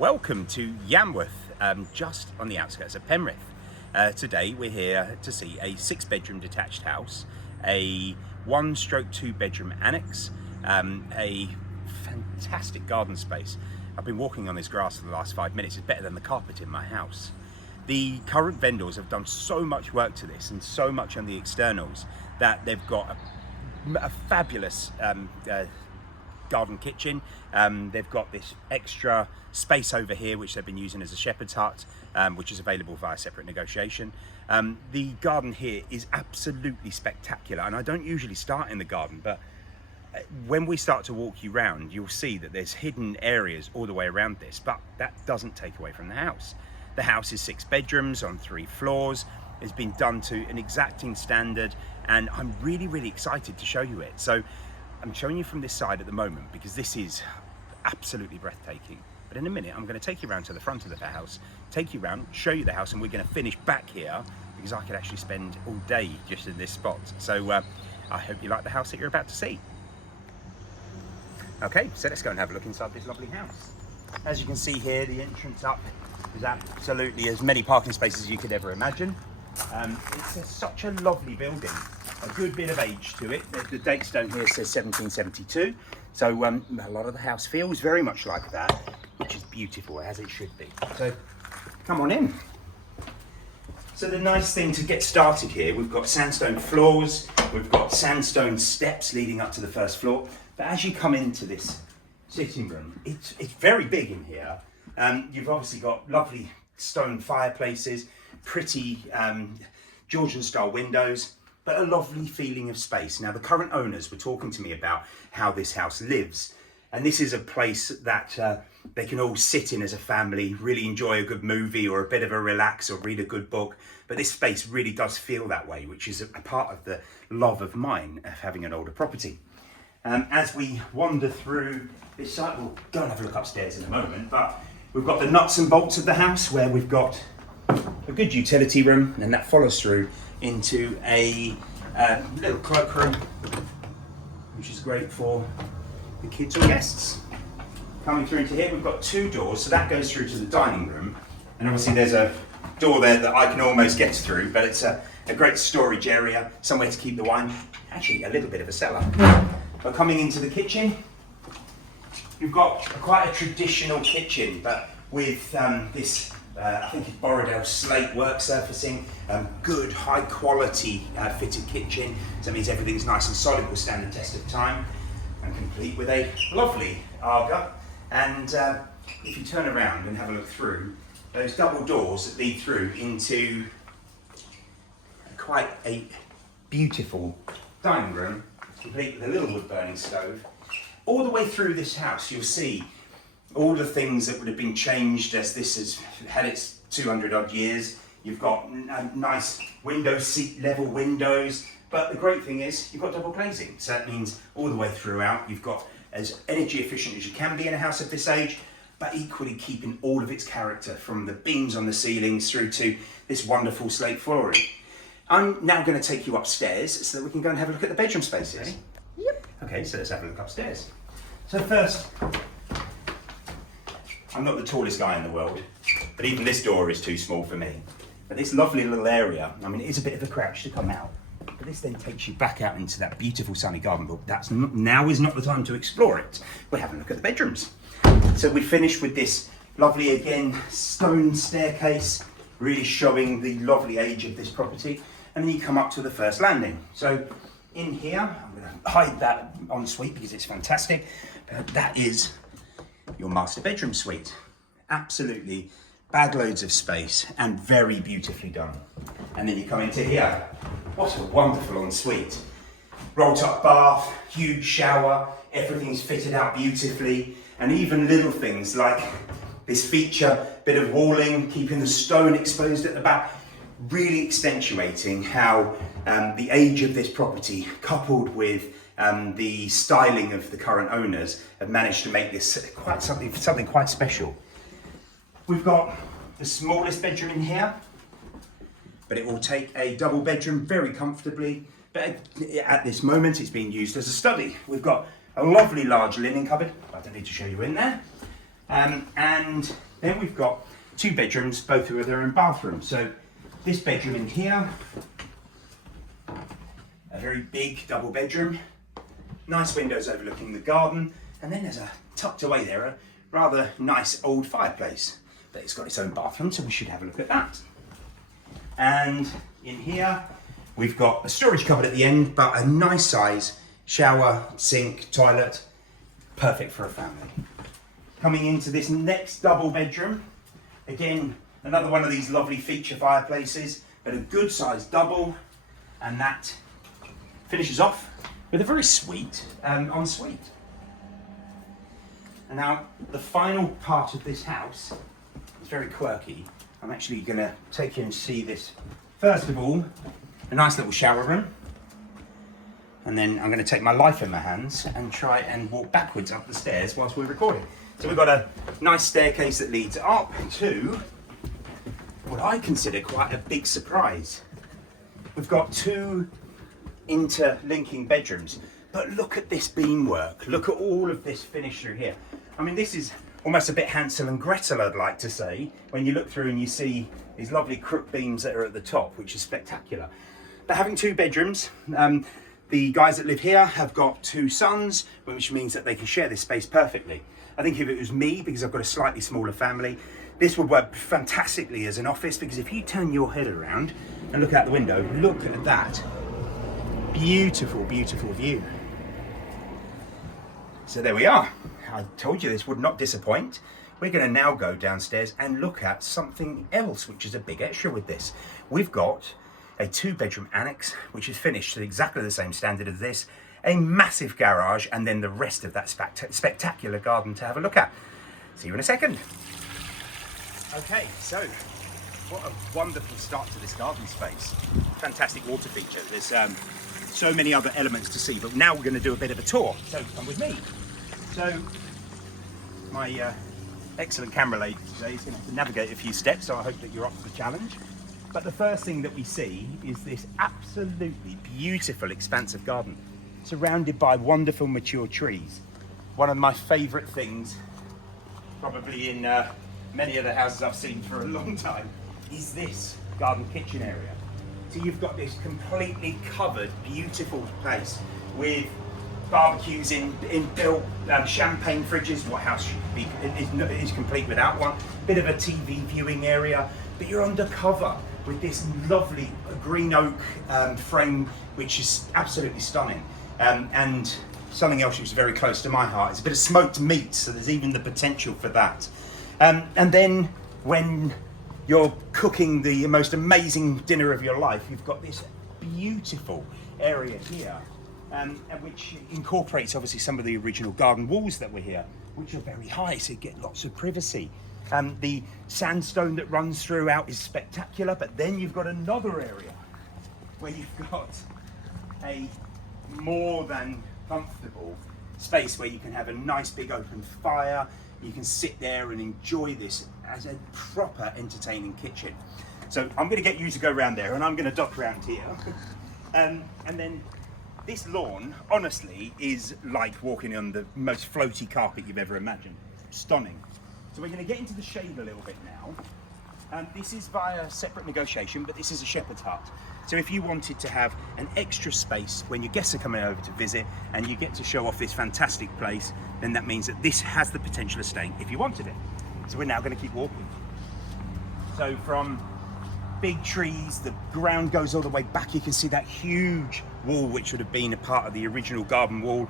Welcome to Yanwath, just on the outskirts of Penrith. Today we're here to see a 6-bedroom detached house, a 1/2 bedroom annex, a fantastic garden space. I've been walking on this grass for the last 5 minutes. It's better than the carpet in my house. The current vendors have done so much work to this and so much on the externals that they've got a fabulous garden kitchen. They've got this extra space over here which they've been using as a shepherd's hut, which is available via separate negotiation. The garden here is absolutely spectacular, and I don't usually start in the garden, but when we start to walk you around, you'll see that there's hidden areas all the way around this, but that doesn't take away from the house. The house is 6 bedrooms on 3 floors. It's been done to an exacting standard, and I'm really excited to show you it. So I'm showing you from this side at the moment because this is absolutely breathtaking. But in a minute, I'm going to take you around to the front of the house, take you around, show you the house, and we're going to finish back here because I could actually spend all day just in this spot. So I hope you like the house that you're about to see. Okay, so let's go and have a look inside this lovely house. As you can see here, the entrance up is absolutely as many parking spaces as you could ever imagine. It's such a lovely building, a good bit of age to it. The date stone here says 1772, so a lot of the house feels very much like that, which is beautiful, as it should be. So come on in. So the nice thing to get started here, we've got sandstone floors, we've got sandstone steps leading up to the first floor, but as you come into this sitting room, it's very big in here. You've obviously got lovely stone fireplaces, pretty Georgian style windows, but a lovely feeling of space. Now the current owners were talking to me about how this house lives, and this is a place that they can all sit in as a family, really enjoy a good movie or a bit of a relax or read a good book. But this space really does feel that way, which is a part of the love of mine of having an older property. As we wander through this site, we'll go and have a look upstairs in a moment, but we've got the nuts and bolts of the house where we've got a good utility room, and that follows through into a little cloakroom, which is great for the kids or guests. Coming through into here, we've got 2 doors, so that goes through to the dining room, and obviously there's a door there that I can almost get through, but it's a great storage area, somewhere to keep the wine, actually a little bit of a cellar. But coming into the kitchen, you've got quite a traditional kitchen, but with this I think it's Borrowdale slate work surfacing, good high quality fitted kitchen, so it means everything's nice and solid, will stand the test of time, and complete with a lovely Arga. And if you turn around and have a look through, those double doors that lead through into quite a beautiful dining room, complete with a little wood burning stove. All the way through this house, you'll see all the things that would have been changed as this has had its 200 odd years. You've got nice window seat level windows, but the great thing is you've got double glazing. So that means all the way throughout you've got as energy efficient as you can be in a house of this age, but equally keeping all of its character, from the beams on the ceilings through to this wonderful slate flooring. I'm now going to take you upstairs so that we can go and have a look at the bedroom spaces. Ready? Yep. Okay, so let's have a look upstairs. So first, I'm not the tallest guy in the world, but even this door is too small for me. But this lovely little area, I mean, it is a bit of a crouch to come out, but this then takes you back out into that beautiful sunny garden. But now is not the time to explore it. We're having a look at the bedrooms. So we finished with this lovely, again, stone staircase, really showing the lovely age of this property. And then you come up to the first landing. So in here, I'm going to hide that ensuite because it's fantastic. That is your master bedroom suite. Absolutely bag loads of space and very beautifully done. And then you come into here. What a wonderful ensuite. Roll top bath, huge shower, everything's fitted out beautifully, and even little things like this feature bit of walling, keeping the stone exposed at the back, really accentuating how the age of this property, coupled with the styling of the current owners, have managed to make this quite something quite special. We've got the smallest bedroom in here, but it will take a double bedroom very comfortably. But at this moment, it's being used as a study. We've got a lovely large linen cupboard. I don't need to show you in there. And then we've got 2 bedrooms, both with their own bathrooms. So this bedroom in here, a very big double bedroom, nice windows overlooking the garden, and then there's a tucked away there, a rather nice old fireplace. But it's got its own bathroom, so we should have a look at that. And in here, we've got a storage cupboard at the end, but a nice size shower, sink, toilet, perfect for a family. Coming into this next double bedroom, again, another one of these lovely feature fireplaces, but a good sized double, and that finishes off with a very sweet ensuite. And now the final part of this house is very quirky. I'm actually going to take you and see this. First of all, a nice little shower room. And then I'm going to take my life in my hands and try and walk backwards up the stairs whilst we're recording. So we've got a nice staircase that leads up to what I consider quite a big surprise. We've got 2 interlinking bedrooms, but look at this beamwork. Look at all of this finish through here. I mean, this is almost a bit Hansel and Gretel, I'd like to say, when you look through and you see these lovely crook beams that are at the top, which is spectacular. But having 2 bedrooms, the guys that live here have got 2 sons, which means that they can share this space perfectly. I think if it was me, because I've got a slightly smaller family, this would work fantastically as an office, because if you turn your head around and look out the window, look at that. Beautiful, beautiful view. So there we are. I told you this would not disappoint. We're going to now go downstairs and look at something else, which is a big extra with this. We've got a 2-bedroom annex, which is finished to exactly the same standard as this, a massive garage, and then the rest of that spectacular garden to have a look at. See you in a second. Okay, so what a wonderful start to this garden space. Fantastic water feature. There's so many other elements to see, but now we're going to do a bit of a tour, so come with me. So my excellent camera lady today is going to have to navigate a few steps, so I hope that you're up for the challenge. But the first thing that we see is this absolutely beautiful expansive garden, surrounded by wonderful mature trees. One of my favourite things, probably in many of the houses I've seen for a long time, is this garden kitchen area. So you've got this completely covered, beautiful place with barbecues in built champagne fridges. What house should be is complete without one? Bit of a TV viewing area, but you're undercover with this lovely green oak frame, which is absolutely stunning. And something else which is very close to my heart is a bit of smoked meat, so there's even the potential for that. And then when you're cooking the most amazing dinner of your life, you've got this beautiful area here, which incorporates obviously some of the original garden walls that were here, which are very high, so you get lots of privacy. The sandstone that runs throughout is spectacular, but then you've got another area where you've got a more than comfortable space where you can have a nice big open fire. You can sit there and enjoy this as a proper entertaining kitchen. So I'm going to get you to go around there, and I'm going to dock around here. And then this lawn, honestly, is like walking on the most floaty carpet you've ever imagined. Stunning. So we're going to get into the shade a little bit now. This is via separate negotiation, but this is a shepherd's hut. So if you wanted to have an extra space when your guests are coming over to visit and you get to show off this fantastic place, then that means that this has the potential of staying if you wanted it. So we're now going to keep walking. So from big trees, the ground goes all the way back. You can see that huge wall, which would have been a part of the original garden wall,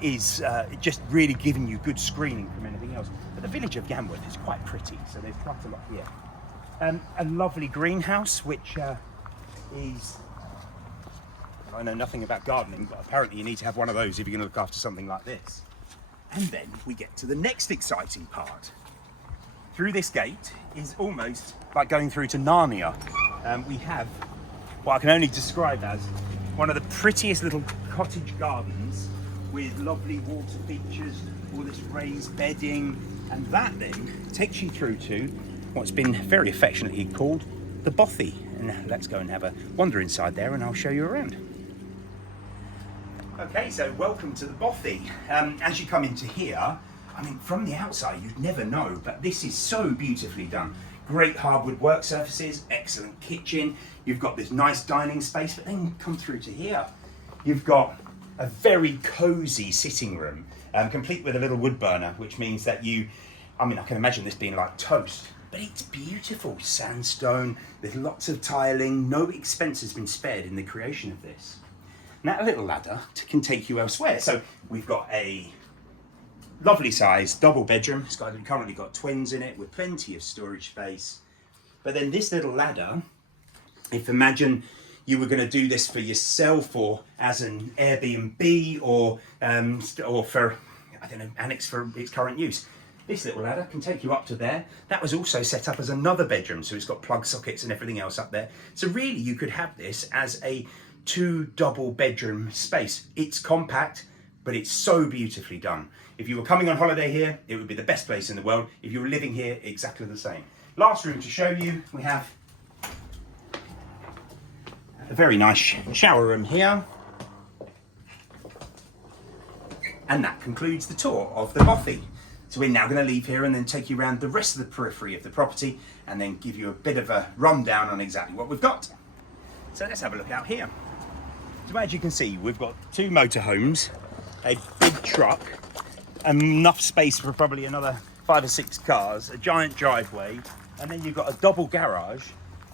is just really giving you good screening from anything else. But the village of Yanwath is quite pretty, so there's quite a lot here. A lovely greenhouse, which is, I know nothing about gardening, but apparently you need to have one of those if you're going to look after something like this. And then we get to the next exciting part. Through this gate is almost like going through to Narnia. We have what I can only describe as one of the prettiest little cottage gardens with lovely water features, all this raised bedding, and that then takes you through to what's been very affectionately called the bothy. And let's go and have a wander inside there and I'll show you around. Okay, so welcome to the bothy. As you come into here, I mean, from the outside, you'd never know, but this is so beautifully done. Great hardwood work surfaces, excellent kitchen. You've got this nice dining space, but then come through to here. You've got a very cozy sitting room, complete with a little wood burner, which means that I can imagine this being like toast, but it's beautiful. Sandstone, there's lots of tiling, no expense has been spared in the creation of this. Now a little ladder can take you elsewhere. So we've got a lovely size double bedroom. It's currently got twins in it with plenty of storage space. But then this little ladder, if imagine you were going to do this for yourself or as an Airbnb or for, I don't know, annex for its current use. This little ladder can take you up to there. That was also set up as another bedroom, so it's got plug sockets and everything else up there. So really you could have this as a 2 double bedroom space. It's compact, but it's so beautifully done. If you were coming on holiday here, it would be the best place in the world. If you were living here, exactly the same. Last room to show you, we have a very nice shower room here. And that concludes the tour of the bothy. So we're now going to leave here and then take you around the rest of the periphery of the property and then give you a bit of a rundown on exactly what we've got. So let's have a look out here. So as you can see, we've got 2 motorhomes, a big truck, enough space for probably another 5 or 6 cars, a giant driveway, and then you've got a double garage,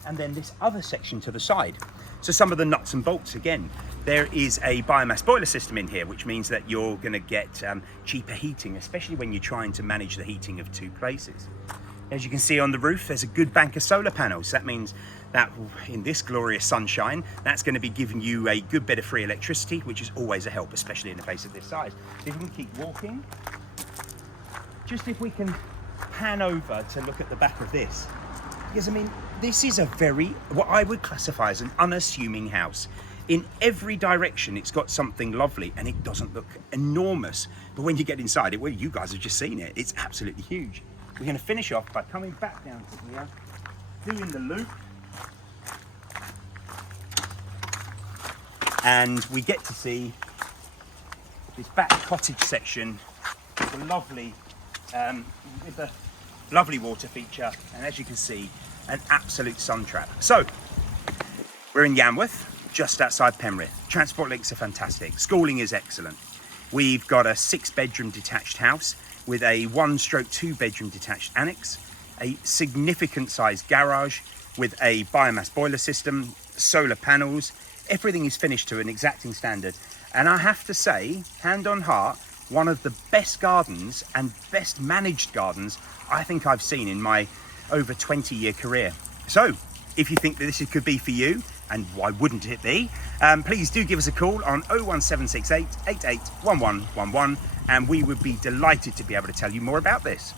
and then this other section to the side. So some of the nuts and bolts again. There is a biomass boiler system in here, which means that you're going to get cheaper heating, especially when you're trying to manage the heating of 2 places. As you can see on the roof, there's a good bank of solar panels. That means that in this glorious sunshine, that's going to be giving you a good bit of free electricity, which is always a help, especially in a place of this size. If we can keep walking, just if we can pan over to look at the back of this. Because I mean, this is a what I would classify as an unassuming house. In every direction, it's got something lovely and it doesn't look enormous. But when you get inside it, well, you guys have just seen it. It's absolutely huge. We're going to finish off by coming back down to here, doing the loop. And we get to see this back cottage section with the lovely water feature. And as you can see, an absolute sun trap. So we're in Yanwath, just outside Penrith. Transport links are fantastic. Schooling is excellent. We've got a 6-bedroom detached house with a 1/2 bedroom detached annex, a significant sized garage with a biomass boiler system, solar panels. Everything is finished to an exacting standard. And I have to say, hand on heart, one of the best gardens and best managed gardens I think I've seen in my over 20-year career. So if you think that this could be for you, and why wouldn't it be, please do give us a call on 01768 881111 and we would be delighted to be able to tell you more about this.